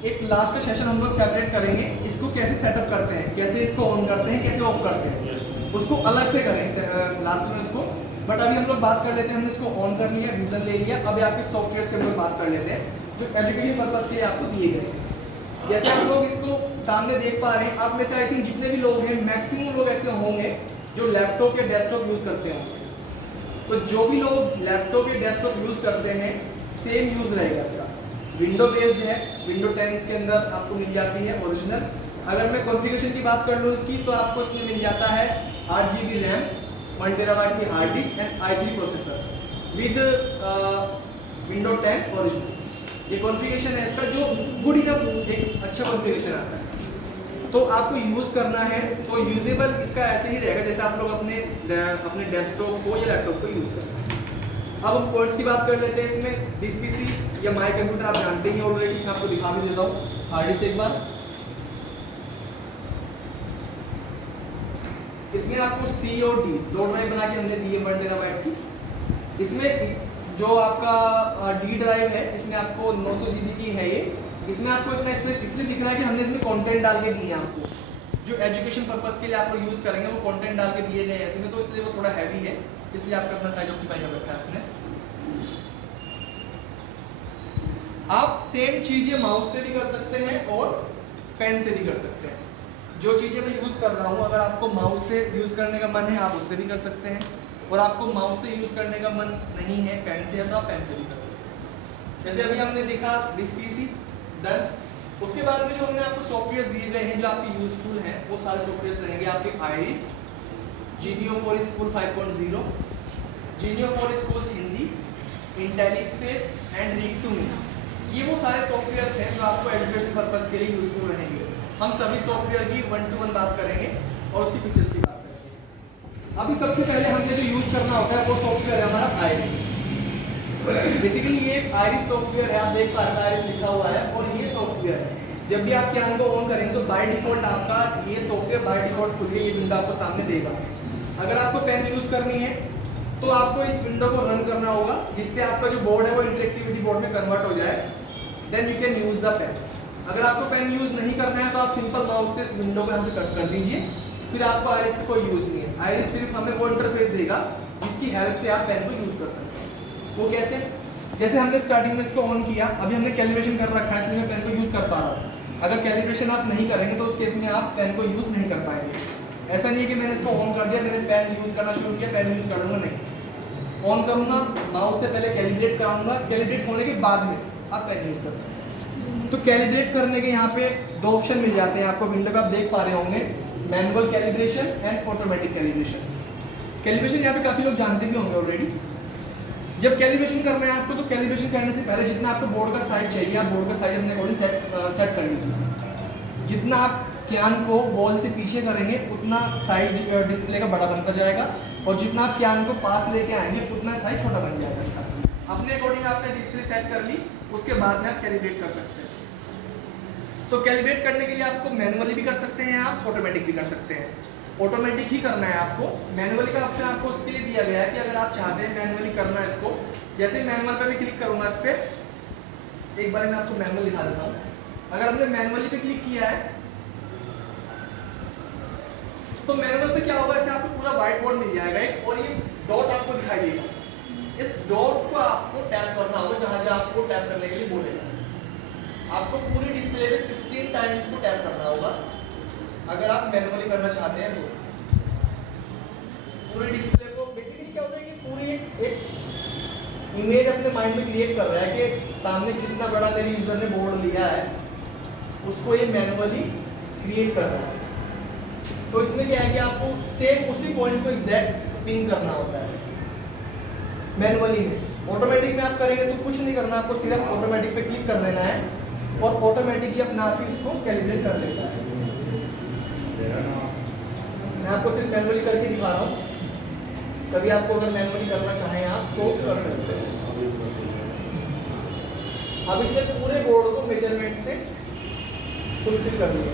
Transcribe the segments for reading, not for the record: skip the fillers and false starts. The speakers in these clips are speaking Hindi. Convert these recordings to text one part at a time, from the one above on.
एक लास्ट का सेशन हम लोग सेपरेट करेंगे, इसको कैसे सेटअप करते हैं, कैसे इसको ऑन करते हैं, कैसे ऑफ करते हैं, उसको अलग से करेंगे लास्ट में उसको। बट अभी हम लोग बात कर लेते हैं, हमने इसको ऑन कर लिया, विजन ले लिया, अभी आपके सॉफ्टवेयर के हम लोग बात कर लेते हैं जो एजुकेशन पर्पज के लिए आपको दिए गए हैं। जैसे आप लोग इसको सामने देख पा रहे हैं, आप में से आई थिंक जितने भी लोग हैं मैक्सिमम लोग ऐसे होंगे जो लैपटॉप या डेस्कटॉप यूज करते होंगे। तो जो भी लोग लैपटॉप या डेस्कटॉप यूज करते हैं सेम यूज रहेगा इसका। विंडो बेस्ड है, विंडो 10 इसके अंदर आपको मिल जाती है ओरिजिनल। अगर मैं कॉन्फ़िगरेशन की बात कर लूँ इसकी, तो आपको इसमें मिल जाता है 8 GB रैम, 1 TB की hard disk and i3 processor with window 10 original. ये कॉन्फ़िगरेशन है इसका जो गुड इनफ, एक अच्छा कॉन्फ़िगरेशन आता है। तो आपको यूज़ करना है तो यूजेबल इसका ऐसे ही रहेगा जैसे आप लोग अपने डेस्कटॉप को या लैपटॉप को यूज़ करते हैं। अब हम पोर्ट्स की बात कर लेते हैं। इसमें दिस पीसी या माई कंप्यूटर आप जानते हैं ऑलरेडी, मैं आपको दिखा भी देता हूँ हार्ड डिस्क एक बार। इसमें आपको सी और डी दो ड्राइव बना के हमने दी है 1 TB की। इसमें जो आपका डी ड्राइव है इसमें आपको 900 GB की है ये। इसमें आपको इतना स्पेस इसलिए दिख रहा है कि हमने इसमें कंटेंट डाल के दिए हैं आपको, जो एजुकेशन पर्पस के लिए आप लोग यूज़ करेंगे वो कंटेंट डाल के दिए गए हैं इसमें, तो इसलिए वो थोड़ा हैवी है, इसलिए आपका इतना साइज ऑक्यूपाई कर रखा है इसने। आप सेम चीज़ें माउस से भी कर सकते हैं और पेन से भी कर सकते हैं। जो चीज़ें मैं यूज़ कर रहा हूँ, अगर आपको माउस से यूज़ करने का मन है आप उससे भी कर सकते हैं, और आपको माउस से यूज़ करने का मन नहीं है पेन से है तो आप पेन से भी कर सकते हैं। जैसे अभी हमने देखा दिस पीसी डन। उसके बाद में जो हमने आपको सॉफ्टवेयर दिए गए हैं जो आपके यूजफुल हैं वो सारे सॉफ्टवेयर रहेंगे आपके Iris, Genio for school 5.0, Genio for schools Hindi, Intellispace and read to me. ये वो सारे सॉफ्टवेयर हैं जो आपको एजुकेशन पर्पस के लिए यूजफुल रहेंगे। हम सभी सॉफ्टवेयर की 1 to 1 बात करेंगे और उसकी फीचर्स की बात करेंगे। अभी सबसे पहले हमने जो यूज करना होता है वो सॉफ्टवेयर है हमारा आईरिस। बेसिकली ये आईरिस सॉफ्टवेयर है, आप देख पा रहे हैं आईरिस लिखा हुआ है, और ये सॉफ्टवेयर जब भी आप कैम को ऑन करेंगे तो बाय डिफॉल्ट आपका ये सॉफ्टवेयर बाय डिफॉल्ट खुल के ये विंडो आपको सामने देगा। अगर आपको पेन यूज करनी है तो आपको इस विंडो को रन करना होगा जिससे आपका जो बोर्ड है वो इंटरेक्टिविटी बोर्ड में कन्वर्ट हो जाए, then you can use the pen. अगर आपको पेन यूज नहीं करना है तो आप सिंपल माउस से इस विंडो को यहाँ से कट कर दीजिए, फिर आपको आईरिस का कोई यूज नहीं है। आईरिस सिर्फ हमें वो इंटरफेस देगा जिसकी हेल्प से आप पेन को यूज कर सकते हैं। वो कैसे? जैसे हमने स्टार्टिंग में इसको ऑन किया, अभी हमने कैलिब्रेशन कर रखा है इसलिए मैं पेन को यूज कर पा रहा हूँ। अगर कैलिब्रेशन आप नहीं करेंगे तो उस केस में आप पेन को यूज नहीं कर पाएंगे। ऐसा नहीं है कि मैंने इसको ऑन कर दिया, मैंने पेन यूज करना शुरू किया, पेन यूज कर लूंगा, नहीं। ऑन करूंगा, माउस से पहले कैलिब्रेट कराऊंगा, कैलिब्रेट होने के बाद में आप पेन यूज कर सकते हैं। तो कैलिब्रेट करने के यहाँ पे दो ऑप्शन मिल जाते हैं आपको विंडो पे, आप देख पा रहे होंगे, manual calibration and automatic calibration. Calibration यहाँ पे काफी लोग जानते भी होंगे ऑलरेडी। जब कैलिब्रेशन करना है आपको तो कैलिब्रेशन करने से पहले जितना आपको बोर्ड का साइज चाहिए आप बोर्ड का साइज अपने अकॉर्डिंग सेट कर लीजिए। जितना आप कैन को वॉल से पीछे करेंगे उतना साइज डिस्प्ले का बड़ा बनता जाएगा, और जितना आप कैन को पास लेके आएंगे उतना साइज छोटा बन जाएगा इसका। अपने अकॉर्डिंग आपने डिस्प्ले सेट कर ली, उसके बाद में आप कैलिब्रेट कर सकते हैं। तो कैलिब्रेट करने के लिए आपको मैनुअली भी कर सकते हैं, आप ऑटोमेटिक भी कर सकते हैं। ऑटोमेटिक ही करना है आपको, मैनुअली का ऑप्शन आपको उसके लिए दिया गया है कि अगर आप चाहते हैं मैनुअली करना है इसको, जैसे मैनुअल पे मैं क्लिक करूंगा इस पर, एक बार मैं आपको मैनुअल दिखा देता हूँ। अगर हमने मैनुअली पे क्लिक किया है तो मैनुअल पे क्या होगा, ऐसे आपको पूरा व्हाइट बोर्ड मिल जाएगा एक, और ये डॉट आपको दिखाई देगा। इस डॉट को आपको टैप करना होगा जहां जहां आपको टैप करने के लिए बोलेगा। आपको पूरी डिस्प्ले पे 16 टाइम्स इसको टैप करना होगा अगर आप मैनुअली करना चाहते हैं तो। पूरी डिस्प्ले को बेसिकली क्या होता है कि पूरी एक इमेज अपने माइंड में क्रिएट कर रहा है कि सामने कितना बड़ा मेरे यूजर ने बोर्ड लिया है, उसको ये मैनुअली क्रिएट कर रहा है। तो इसमें क्या है कि आपको सेम उसी पॉइंट को एग्जैक्ट पिन करना होता है मैनुअली में। ऑटोमेटिक में आप करेंगे तो कुछ नहीं करना, आपको सिर्फ ऑटोमेटिक पे क्लिक कर देना है और ऑटोमेटिकली अपना आप ही उसको कैलिब्रेट कर लेता है। मैं आपको सिर्फ मैनुअली करके दिखा रहा हूँ, कभी आपको अगर मैनुअली करना चाहें आप तो कर सकते हैं। अब इसने पूरे बोर्ड को मेजरमेंट से फुलफिल कर दिया।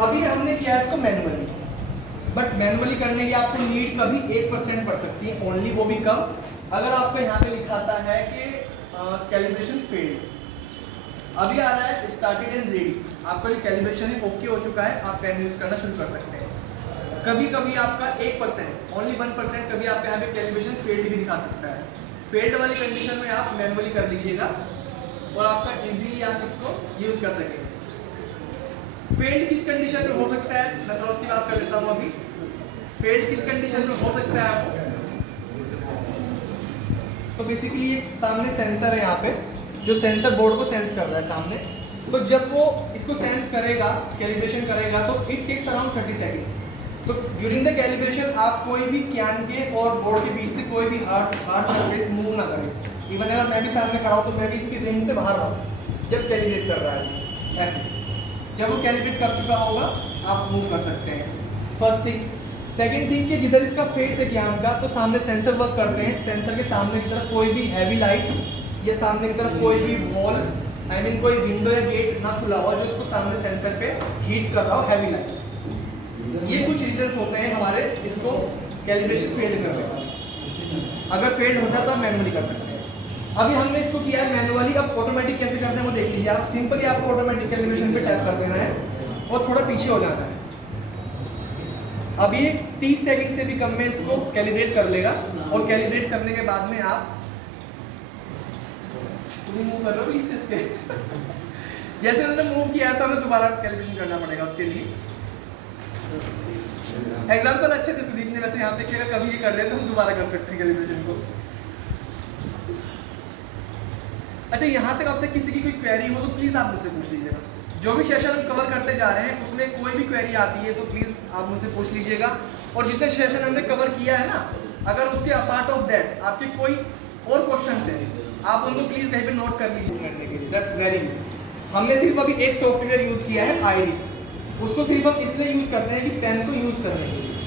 अभी हमने किया इसको मैनुअली, बट मैनुअली करने की आपको नीड कभी 1% पड़ सकती है ओनली, वो भी कब, अगर आपको यहाँ पे लिखाता है कि कैलिब्रेशन फेल्ड, अभी आ रहा है स्टार्टेड एंड रेडी, आपका जो कैलिब्रेशन है ओके हो चुका है, आप पेन यूज करना शुरू कर सकते हैं। कभी कभी आपका 1% ओनली 1% कभी आपके यहाँ पे कैलिब्रेशन फेल्ड भी दिखा सकता है। फेल्ड वाली कंडीशन में आप मैनुअली कर लीजिएगा और आपका इजीली आप इसको यूज कर सकेंगे। फेल्ड किस कंडीशन में हो सकता है, मैं थोड़ा उसकी बात कर लेता हूँ अभी। फेल्ड किस कंडीशन में हो सकता है वो, तो बेसिकली एक सामने सेंसर है यहाँ पे, जो सेंसर बोर्ड को सेंस कर रहा है सामने, तो जब वो इसको सेंस करेगा, कैलिब्रेशन करेगा, तो इट टेक्स अराउंड 30 सेकेंड्स। तो ड्यूरिंग द कैलिब्रेशन आप कोई भी कैन के और बोर्ड के बीच से कोई भी हार्ड सरफेस मूव ना करें। इवन अगर मैं भी सामने खड़ा हूँ तो मैं भी इसकी रेंज से बाहर रहूँ जब कैलिब्रेट कर रहा है। ऐसे जब वो कैलिब्रेट कर चुका होगा आप मूव कर सकते हैं, फर्स्ट थिंग। सेकेंड थिंग कि जिधर इसका फेस है कैम का, तो सामने सेंसर वर्क करते हैं, सेंसर के सामने की तरफ कोई भी हैवी लाइट या सामने की तरफ कोई भी वॉल आई मीन कोई विंडो या गेट ना खुला हुआ जो उसको सामने सेंसर पे हीट कर रहा हो, हैवी लाइट। ये कुछ रीजंस होते हैं हमारे इसको कैलिब्रेशन फेल करने का। अगर फेल्ड होता है तो आप मैनुअली कर सकते हैं। अभी हमने इसको किया है मैनुअली, अब ऑटोमेटिक कैसे करते हैं वो देख लीजिए आप। सिंपली आपको ऑटोमेटिक कैलिब्रेशन पे टैप कर देना है और थोड़ा पीछे हो जाना है। अब ये 30 सेकंड से भी कम में इसको कैलिब्रेट कर लेगा और कैलिब्रेट करने के बाद में आप मूव कर रहे हो इससे जैसे उन्होंने मूव किया था हमें दोबारा कैलिब्रेशन करना पड़ेगा उसके लिए। एग्जांपल अच्छे थे सुदीप ने वैसे यहाँ पे कि अगर कभी ये कर ले तो हम दोबारा कर सकते हैं कैलिब्रेशन को। अच्छा, यहाँ तक अब तक किसी की कोई क्वेरी हो तो प्लीज आप मुझसे पूछ लीजिएगा। जो भी सेशन हम कवर करते जा रहे हैं उसमें कोई भी क्वेरी आती है तो प्लीज आप मुझसे पूछ लीजिएगा। और जितने सेशन हमने कवर किया है ना, अगर उसके अपार्ट ऑफ दैट आपके कोई और क्वेश्चन है आप उनको प्लीज कहीं पे नोट कर लीजिए करने के लिए। That's very good. हमने सिर्फ अभी एक सॉफ्टवेयर यूज किया है आइरिस, उसको सिर्फ हम इसलिए यूज करते हैं कि पेन को यूज करने के लिए।